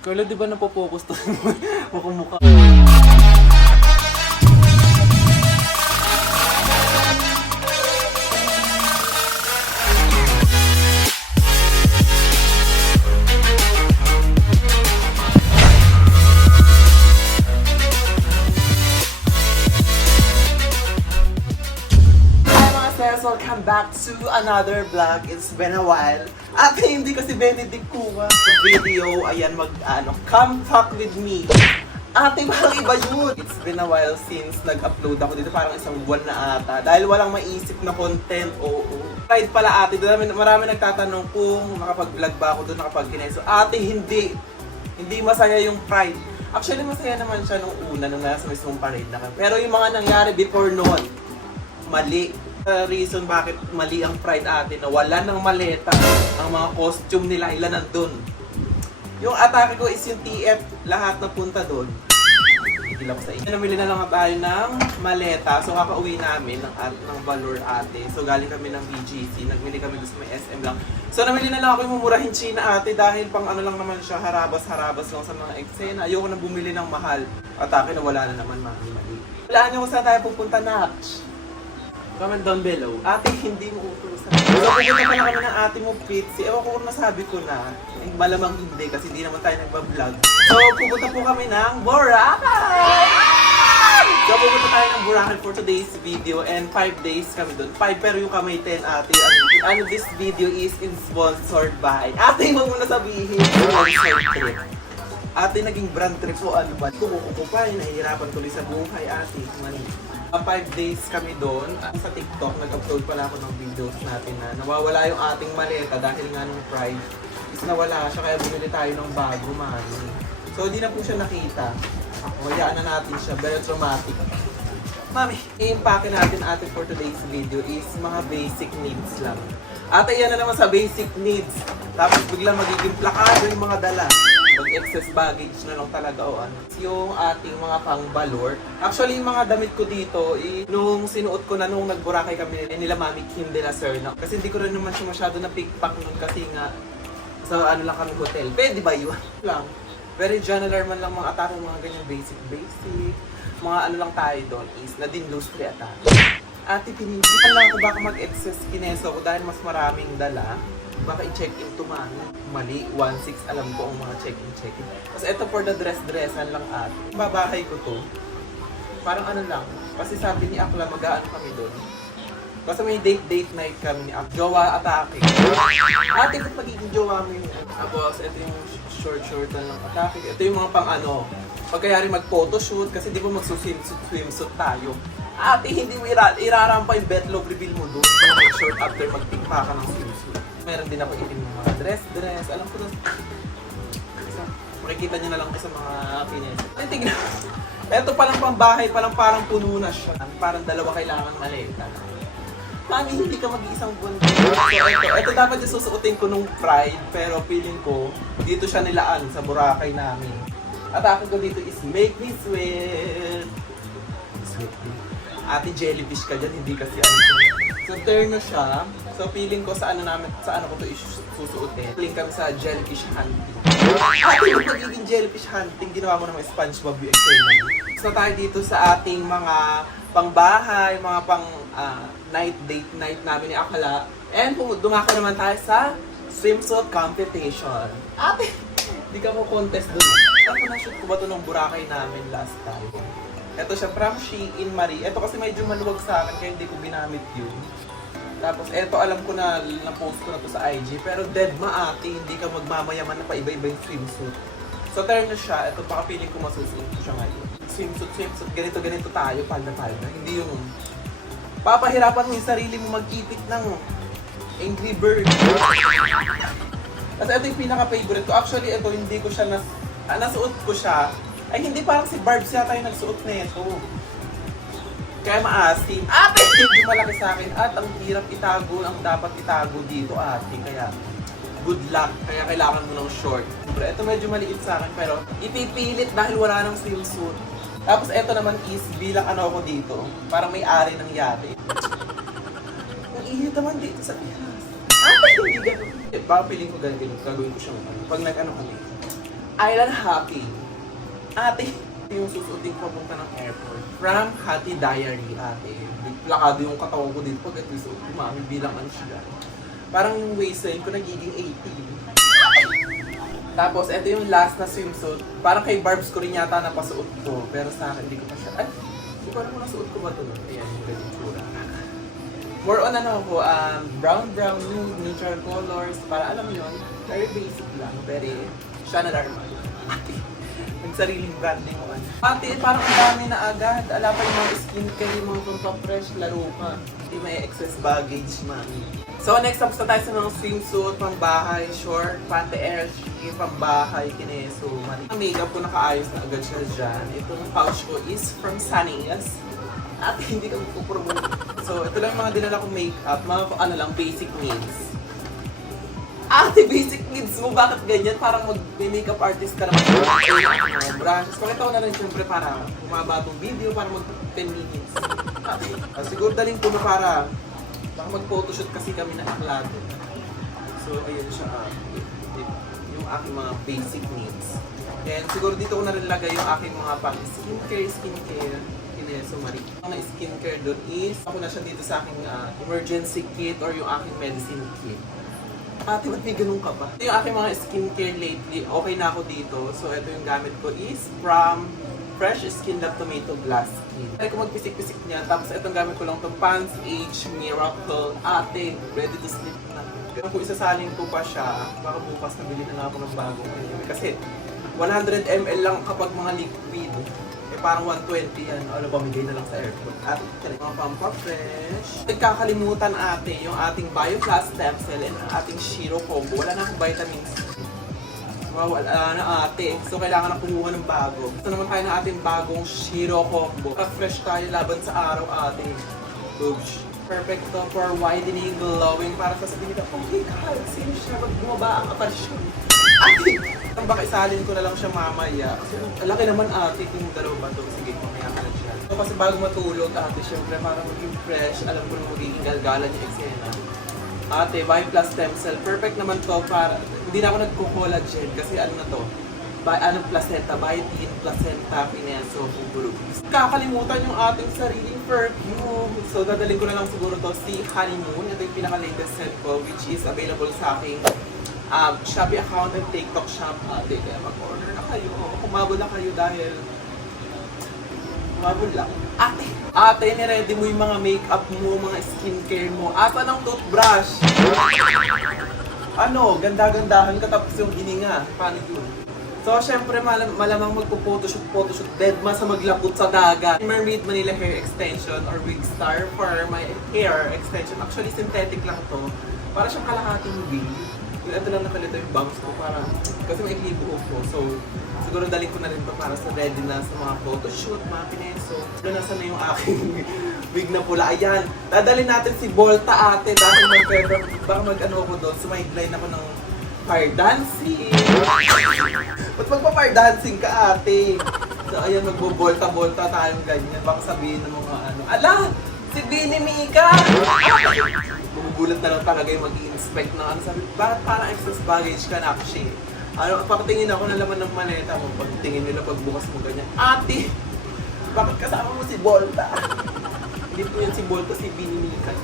Carlo, di ba napopokus to? Mukha-mukha. Welcome back to another vlog. It's been a while. Ate, hindi kasi Benedict Kuwa. Sa video, ayan, come talk with me. Ate, parang iba yun. It's been a while since nag-upload ako dito. Parang isang buwan na ata. Dahil walang maisip na content. Oo. Pride pala ate. Marami nagtatanong kung makapag-vlog ba ako doon, nakapag-kineso. Ate, hindi. Hindi masaya yung Pride. Actually, masaya naman siya nung una, nung nasa mismong parade na kami. Pero yung mga nangyari before noon, mali. Reason bakit mali ang Pride atin na wala ng maleta ang mga costume nila, ilan nandun. Yung atake ko is yung TF, lahat na punta doon. Ilang sa inyo. Namili na lang tayo ng maleta. So kakauwi namin ng Valor ate. So galing kami ng BGC, nagmili kami doon sa may SM lang. So namili na lang ako yung mumurahin China ate dahil pang ano lang naman siya, harabas-harabas lang sa mga eksena. Ayoko na bumili ng mahal. Atake na wala na naman, mali. Walaan niyo kung saan tayo pupunta na. Comment down below. Ate, hindi mo utusan. So, pupunta pa na kami ng ate mo, Pitsy. Ewan ko kung nasabi ko na. Malamang hindi kasi hindi naman tayo nagbablog. So, pupunta po kami ng Boracay! So, pupunta tayo ng Boracay for today's video and 5 days kami doon. 5 pero yung kamay 10 ate. Ano, this video is sponsored by. Ate, huwag mo na sabihin. Sponsored trip. Ate, naging brand trip po. Ano ba? Tuko ko pa. Nahihirapan tuloy sa buhay ate. 5 days kami doon. Sa TikTok, nag-upload pala ako ng videos natin na nawawala yung ating maleta dahil nga nung Pride. Is nawala siya, kaya bumili tayo ng bago, mami. So, hindi na po siya nakita. Hayaan na natin siya. Very traumatic. Mami, i-impake natin ate for today's video is mga basic needs lang. Ate, yan na naman sa basic needs. Tapos biglang magiging plakado yung mga dala. Mag-excess baggage na lang talaga o ano. Yung ating mga pang-balor. Actually, yung mga damit ko dito, nung sinuot ko na nung nag-Boracay kami nila Mami Kim de la Serna. Kasi hindi ko rin naman siya masyado na pick-pack nun kasi nga sa ano lang kami hotel. Pwede ba yun? Lang. Very general man lang mga atake, mga ganyan basic. Mga ano lang tayo doon is na din loose free atake. Ate, pinipitan lang ako baka mag-excess kineso ko dahil mas maraming dala. Baka i-check-in to mali, 1.6 alam ko ang mga check-in. Tapos ito for the dress-dressan lang ate. Babahay ko to. Parang ano lang, kasi sabi ni Akla mag-aano kami doon. Kasi may date night kami ni Akla. Jowa atake. Ate, ba't magiging jowa mo yun? Tapos ito yung short na lang atake. Ito yung mga pang ano, pagkayari mag-photoshoot kasi di ba magsuswimsuit tayo. Ate, hindi mo irarampa yung betlog reveal mo doon. Short after magtingpa ka ng swimsuit. Meron din ako itim ng mga dress. Alam ko na. Makikita niyo na lang sa mga Pines. Ay, tignan. Ito palang pambahay, parang puno na siya. Parang dalawa kailangan maleta. Mami, hindi ka mag-iisang buwan. So, ito dapat yung susuotin ko nung Pride. Pero feeling ko, dito siya nilaan sa Boracay namin. At ako ko dito is make me sweat. Sweat. Ate, jellyfish ka dyan, hindi kasi ano. So, turn na siya. So, feeling ko sa ano ko to isusuotin. Feeling kami sa jellyfish hunting. Ate, yung pagiging jellyfish hunting, ginawa mo naman SpongeBob yung external. So, tayo dito sa ating mga pangbahay, mga pang night namin ni Akala. And dumaka naman tayo sa swimsuit competition. Ate, hindi ka mo contest doon. Ako na-shoot ko ba ito ng Boracay namin last time? Ito siya from Shein Marie. Ito kasi medyo maluwag sa akin kaya hindi ko binamit yun. Tapos ito alam ko na na-post ko na to sa IG. Pero dead ate, hindi ka magmamayaman na pa iba-iba yung swimsuit. So turn na siya. Ito pakapiling ko masusuot ko siya ngayon. Swimsuit. Ganito tayo, palda. Hindi yung papahirapan mo yung sarili mo mag-ipit ng Angry Bird. Kasi ito yung pinaka-favorite ko. Actually, ito hindi ko siya nasuot ko siya. Ay, hindi parang si Barbs yata yung nagsuot na ito. Kaya maasim. Ate! Hindi malaki sa akin. At ang hirap itago, ang dapat itago dito ate. Kaya good luck. Kaya kailangan mo ng short. Pero ito medyo maliit sa akin pero ipipilit dahil wala ng swimsuit. Tapos ito naman is bilang ano ako dito. Parang may ari ng yate. Ang init naman dito sa Pinas. Ate! Hindi gano'n. Baka piling ko ganun. Gagawin ko siyang pag nag-ano kami. Island Hopping. Ate, yung susuotin ko papunta ng airport. From Hati Diary, ate. Plakado yung katawan ko dito pag ito suot ko, mami, bilang ano siya. Parang yung waistline ko nagiging 18. Tapos, ito yung last na swimsuit. Parang kay Barbs ko rin yata napasuot ko. Pero sa akin, hindi ko pa siya. Ay, hindi ko alam kung nasuot ko ba ito. Ayan, yung ganyan tsura. More on ano ako, brown, nude, neutral colors. Para alam mo yun, very basic lang. Very Chanel Armani. Nagsariling branding ko. Ate, parang ang dami na agad. Ala pa yung mga skincare, yung mga pampa-fresh, laro ka. Hindi may excess baggage, mami. So next, tapos na tayo sa mga swimsuit, pang-bahay, short, panty-air, pang-bahay, kineso, mali. Ang makeup ko nakaayos na agad siya dyan. Itong pouch ko is from Sunny's. Ate, hindi ka magpupromote. So ito lang yung mga dinala kong makeup, mga ano lang, basic needs. Ate, basic needs mo, bakit ganyan? Parang mag-makeup artist ka naman. Mga brushes. Pakita ko na rin siyempre para humaba itong video, para mag-10 minutes. Ate, siguro daling ko na para baka mag-photoshoot kasi kami na aklado. So, ayun siya. Yung aking mga basic needs. And siguro dito ko na rin lagay yung aking mga pang-skincare. Kineso Marie. Ang skincare doon is, ako na siya dito sa aking emergency kit or yung aking medicine kit. Ate, ba't may ganun ka ba? Ito yung aking mga skincare lately. Okay na ako dito. So, ito yung gamit ko is from Fresh Skin Lab Tomato Glass Skin. Kaya ko magpisik-pisik niya. Tapos, itong gamit ko lang itong Pants Age Miracle. Ate, ready to sleep na. Kung isasalin ko pa siya, baka bukas nabili na lang ako ng bagong anime. Kasi, 100 ml lang kapag mga liquid. Parang 120 yan. Ano ba, bigay na lang sa airport. At mga pampa-fresh. Nagkakalimutan ate, yung ating Bioplus Stem Cell and ating Shiro Combo. Wala na akong vitamins. Wala na ate. So kailangan na kumuha ng bago. Ito naman tayo ng ating bagong Shiro Combo. Fresh tayo laban sa araw ate. Oops. Perfect to for widening, glowing. Para sasabihin nito, oh my God, sino siya? Magbumaba ang aparisyon. Ate, ang baka isalin ko na lang siya mamaya. Kasi laki naman ate kung dalawa ba ito. Sige, mamaya ka na siya. So, kasi bago matulog ate, syempre para maging fresh, alam ko na magiging galgalan yung eksena. Ate, Bioplus Stem Cell. Perfect naman to para, hindi na ako nagko-collagen kasi ano na to. Anong placenta, biotin, placenta, pineso, bubulog. Kakalimutan yung ating sariling perfume. So, dadalhin ko na lang siguro to si Honeymoon. Ito yung pinaka-latest scent ko, which is available sa aking Shopee account and TikTok shop. Ate, kaya mag-order na kayo. Kumabol na kayo dahil kumabol lang. Ate, niready mo yung mga makeup mo, mga skincare mo. Asa ng toothbrush? Ano, ganda-gandahan ka tapos yung hininga. Paano yun? So, syempre, malamang magpo-photoshoot, deadma sa maglapot sa dagat. Mermaid Manila Hair Extension or Wig Star for my hair extension. Actually, synthetic lang to. Para siyang kalahating wig. Ito lang nakalito yung bangs ko para, kasi may iklibo ko. So, siguro dalhin ko na rin to para sa ready na sa mga photoshoot, mga pineso. Nasa na yung aking wig na pula. Ayan, dadalhin natin si Volta ate dahil baka mag-ano ko doon. Sumideline ako ng fire dancing. Ba't magpa-fire dancing ka ate? So ayan, magbo-volta-volta tayong ganyan. Baka sabihin ng mga ano, ala! Si Bini Mika! Bumugulat na lang talaga yung mag-i-inspect na ano. Sabi, bakit parang excess baggage ka na actually? Ano, pagtingin ako ng laman ng maleta mo, pagtingin nila pagbukas mo ganyan. Ate! Bakit kasama mo si Volta? Hindi po yan si Volta, si Bini Mika.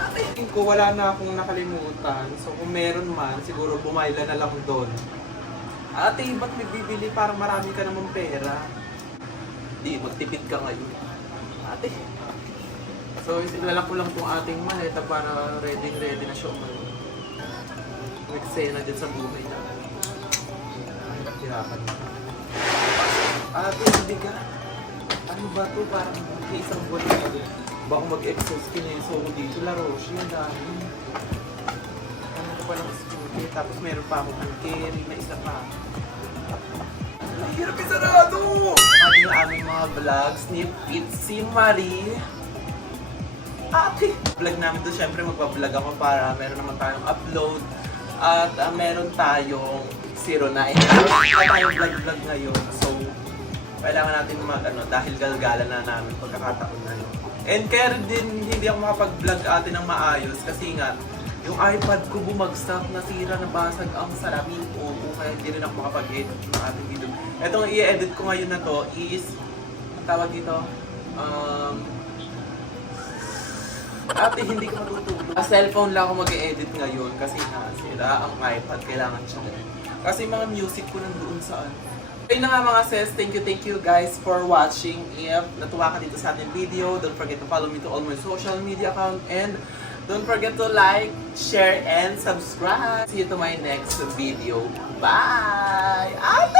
Ate, ko wala na akong nakalimutan. So kung meron man, siguro bumayla na lang doon. Ate, ba't may bibili? Parang marami ka namang pera. Di, magtipid ka ngayon. Ate. So, ilalak ko lang itong ating maleta para ready na siya umayon. Eksena dyan sa buhay na. Ay, nakirakan. Ate, bigat. Ano ba ito? Parang isang buwan na ito. Baka mag-exhaust kineso ko dito. Laro siya dahil. Ano ko pa lang skincare. Tapos meron pa akong hand-carry na isa pa. Mahirap isarado! Ano yung aming mga vlogs ni Fitzy Marie. Ate! Vlog namin to, syempre magpa-vlog ako para meron naman tayong upload. At meron tayong 09. Tayong vlog ngayon. So, kailangan natin dahil galgalan na namin pagkakataon na yun. And kaya din hindi ako makapag-vlog ate ng maayos kasi nga Yung iPad ko bumagsak, nasira, nabasag ang salamin ko. Kaya hindi rin ako makapag-edit ng ating video. Itong i-edit ko ngayon na to is, ang tawag dito, ate, hindi ko matutulog. Sa cellphone lang ako mag-edit ngayon kasi nasira ang iPad. Kailangan siya. Kasi mga music ko nandoon saan. Ayun na nga mga sis, thank you guys for watching. If natuwa ka dito sa ating video, don't forget to follow me to all my social media account and don't forget to like, share, and subscribe. See you to my next video. Bye! Ate!